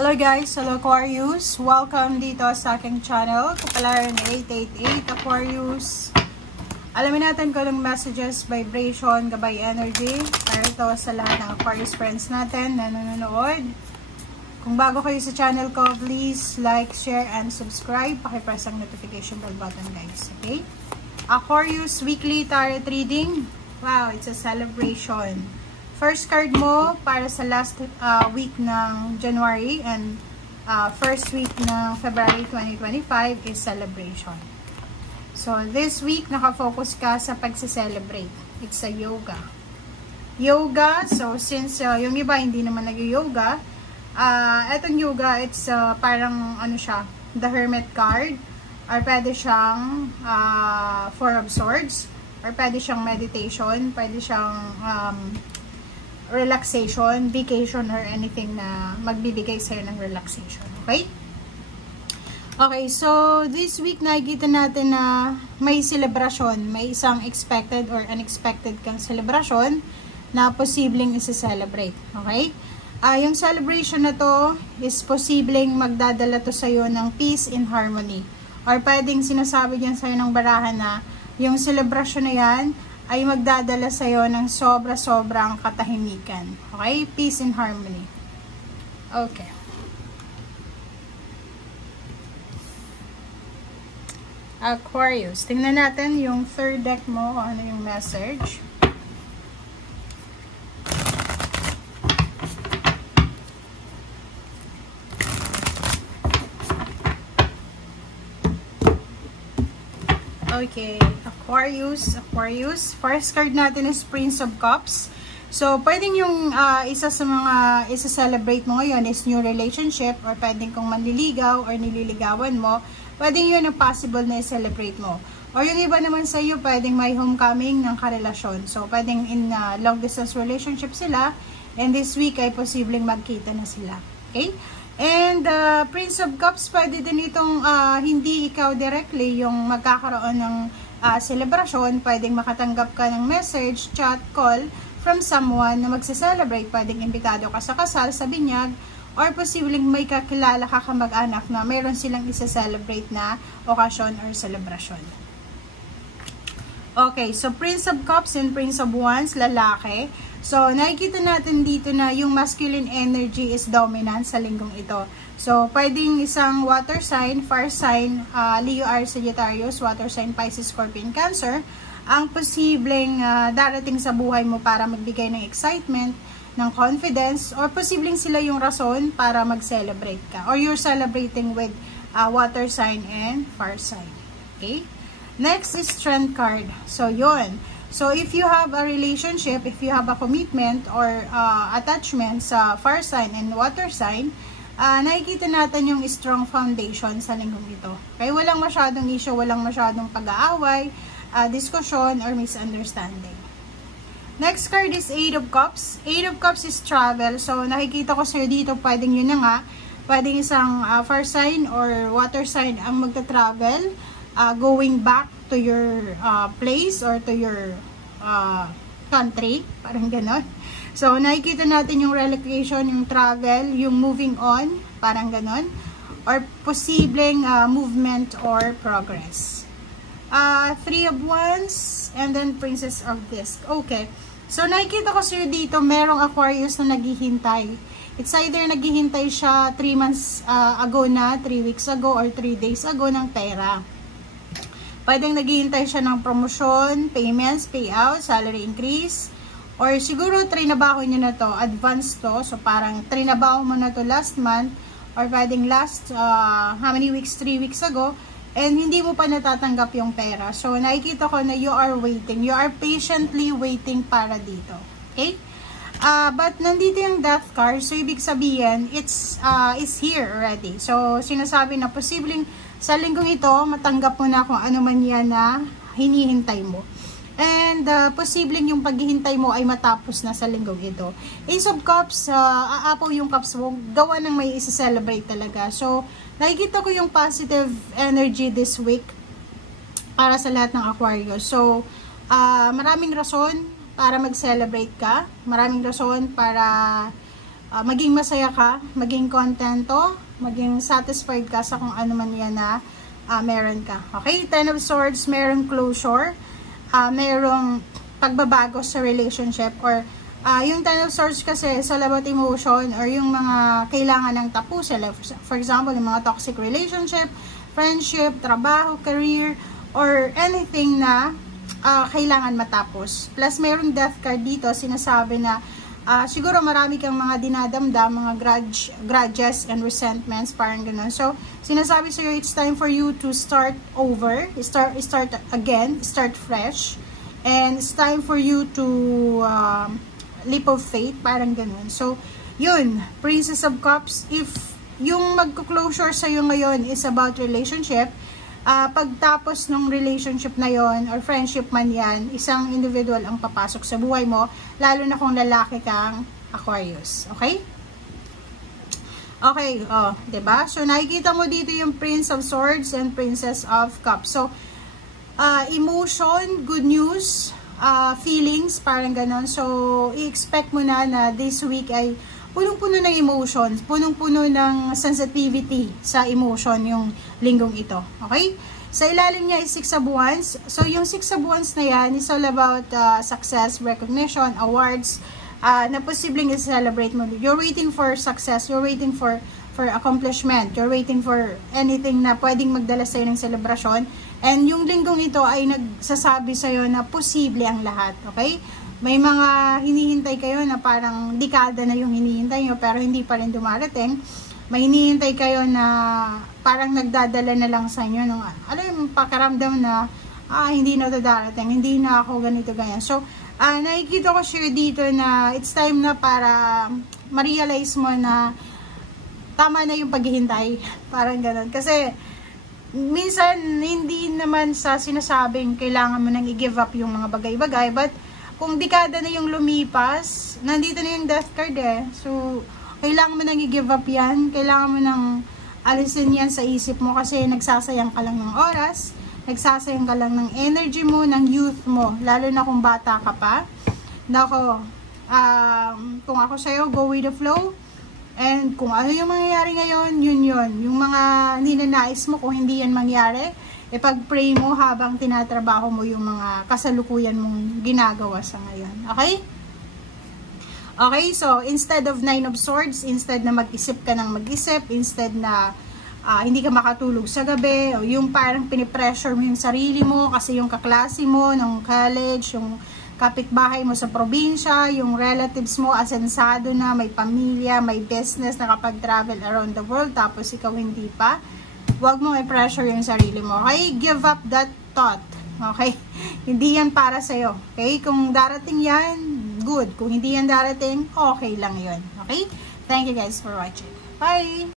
Hello guys, hello Aquarius. Welcome dito sa aking channel, Kapalaran 888 Aquarius. Alamin natin kung anong messages, vibration, gabay energy para ito sa lahat ng Aquarius friends natin na nanonood. Kung bago kayo sa channel ko, please like, share, and subscribe. Pakipress ang notification bell button guys, okay? Aquarius weekly tarot reading. Wow, it's a celebration. First card mo para sa last week ng January and first week ng February 2025 is celebration. So, this week, nakafocus ka sa pagse-celebrate. It's a yoga. Yoga, so since yung iba hindi naman nag-yoga, etong yoga, it's parang ano siya, the Hermit card, or pwede siyang Four of Swords, or pwede siyang meditation, pwede siyang relaxation, vacation, or anything na magbibigay sa'yo ng relaxation. Okay? Okay, so this week nakikita natin na may celebration, may isang expected or unexpected kang celebration na posibleng isa-celebrate. Okay? Yung celebration na to is posibleng magdadala to sa'yo ng peace and harmony. Or pwedeng sinasabi diyan sa'yo ng barahan na yung celebration na yan ay magdadala sa'yo ng sobra-sobrang katahimikan. Okay? Peace and harmony. Okay. Aquarius. Tingnan natin yung third deck mo, kung ano yung message. Okay, Aquarius. First card natin is Prince of Cups. So, pwedeng yung isa sa mga isa-celebrate mo ngayon is new relationship, or pwedeng kung manliligaw or nililigawan mo, pwedeng yun ang possible na i-celebrate mo. Or yung iba naman sa iyo, pwedeng may homecoming ng karelasyon. So, pwedeng in long distance relationship sila, and this week ay posibleng magkita na sila. Okay? And Prince of Cups, pwede din itong hindi ikaw directly yung magkakaroon ng celebration. Pwedeng makatanggap ka ng message, chat, call from someone na magse-celebrate. Pwedeng imbitado ka sa kasal, sa binyag, or posibleng may kakilala ka kamag-anak na mayroon silang isa-celebrate na okasyon or celebration. Okay, so Prince of Cups and Prince of Wands, lalaki. So, nakikita natin dito na yung masculine energy is dominant sa linggong ito. So, pwedeng isang water sign, fire sign, Leo, Aries, Sagittarius, water sign, Pisces, Scorpion, Cancer, ang posibleng darating sa buhay mo para magbigay ng excitement, ng confidence, or posibleng sila yung rason para mag-celebrate ka. Or you're celebrating with water sign and fire sign. Okay? Next is Strength card. So, yun. So, if you have a relationship, if you have a commitment or attachment sa fire sign and water sign, nakikita natin yung strong foundation sa linggong ito. Okay? Walang masyadong issue, walang masyadong pag-aaway, diskusyon, or misunderstanding. Next card is Eight of Cups. Eight of Cups is travel. So, nakikita ko sa'yo dito, pwedeng yun na nga, pwedeng isang fire sign or water sign ang magta-travel, going back to your place or to your country, parang ganon. So, nakikita natin yung relocation, yung travel, yung moving on, parang ganon, or posibleng movement or progress. Three of Wands, and then Princess of Disc. Okay. So, nakikita ko sa'yo dito, merong Aquarius na naghihintay. It's either naghihintay siya 3 months ago na, 3 weeks ago, or 3 days ago ng pera. Pwedeng naghihintay siya ng promotion, payments, payout, salary increase, or siguro trinabaho niya na to, advance to, so parang trinabaho mo na to last month, or pwedeng last, how many weeks, 3 weeks ago, and hindi mo pa natatanggap yung pera. So, nakikita ko na you are waiting, you are patiently waiting para dito. Okay? But nandito yung death card, so ibig sabihin, is here already. So, sinasabi na posibleng sa linggong ito, matanggap mo na kung ano man yan na hinihintay mo. And posibleng yung paghihintay mo ay matapos na sa linggong ito. Ace of Cups, aapaw yung cups mo, gawa ng may isa-celebrate talaga. So, nakikita ko yung positive energy this week para sa lahat ng Aquarius. So, maraming rason para mag-celebrate ka. Maraming rason para maging masaya ka, maging kontento, maging satisfied ka sa kung ano man yan na meron ka. Okay? Ten of Swords, merong closure, merong pagbabago sa relationship, or yung Ten of Swords kasi is all about emotion or yung mga kailangan ng tapusin. For example, yung mga toxic relationship, friendship, trabaho, career, or anything na kailangan matapos. Plus, mayroong death card dito, sinasabi na siguro marami kang mga dinadamdam, mga grudges and resentments, parang ganun. So, sinasabi sa'yo, it's time for you to start over, start again, start fresh, and it's time for you to leap of faith, parang ganun. So, yun, Princess of Cups, if yung magko-closure sa'yo ngayon is about relationship, pagtapos ng relationship na yon or friendship man yan, isang individual ang papasok sa buhay mo, lalo na kung lalaki kang Aquarius. Okay? Okay, diba? So, nakikita mo dito yung Prince of Swords and Princess of Cups. So, emotion, good news, feelings, parang ganon. So, i-expect mo na this week ay punong-puno ng emotions, punong-puno ng sensitivity sa emotion yung linggong ito. Okay? Sa ilalim niya is 6 of Wands. So, yung 6 of Wands na yan is all about success, recognition, awards, na posibleng i-celebrate mo. You're waiting for success, you're waiting for accomplishment, you're waiting for anything na pwedeng magdala sa'yo ng celebration. And yung linggong ito ay nagsasabi sa'yo na posible ang lahat. Okay? May mga hinihintay kayo na parang dekada na yung hinihintay nyo pero hindi pa rin dumarating. May hinihintay kayo na parang nagdadala na lang sa inyo ng, alam yung pakaramdam na hindi na ito darating, hindi na ako ganito ganyan. So, nakikita ko siya dito na it's time na para ma-realize mo na tama na yung paghihintay. Parang ganun. Kasi, minsan, hindi naman sa sinasabing kailangan mo nang i-give up yung mga bagay-bagay, but kung dekada na yung lumipas, nandito na yung death card eh. So, kailangan mo nang i-give up yan. Kailangan mo nang alisin yan sa isip mo kasi nagsasayang ka lang ng oras, nagsasayang ka lang ng energy mo, ng youth mo. Lalo na kung bata ka pa. Nako, kung ako sa'yo, go with the flow. And kung ano yung mangyayari ngayon, yun yun. Yung mga ninanais mo, kung hindi yan mangyari, pag-pray mo habang tinatrabaho mo yung mga kasalukuyan mong ginagawa sa ngayon. Okay? Okay, so instead of 9 of Swords, instead na mag-isip ka ng mag-isip, instead na hindi ka makatulog sa gabi, o yung parang pinipressure mo yung sarili mo kasi yung kaklase mo ng college, yung kapitbahay mo sa probinsya, yung relatives mo asensado na, may pamilya, may business, nakapag-travel around the world, tapos ikaw hindi pa. Huwag mo i-pressure yung sarili mo. Okay? Give up that thought. Okay? Hindi yan para sa'yo. Okay? Kung darating yan, good. Kung hindi yan darating, okay lang yun. Okay? Thank you guys for watching. Bye!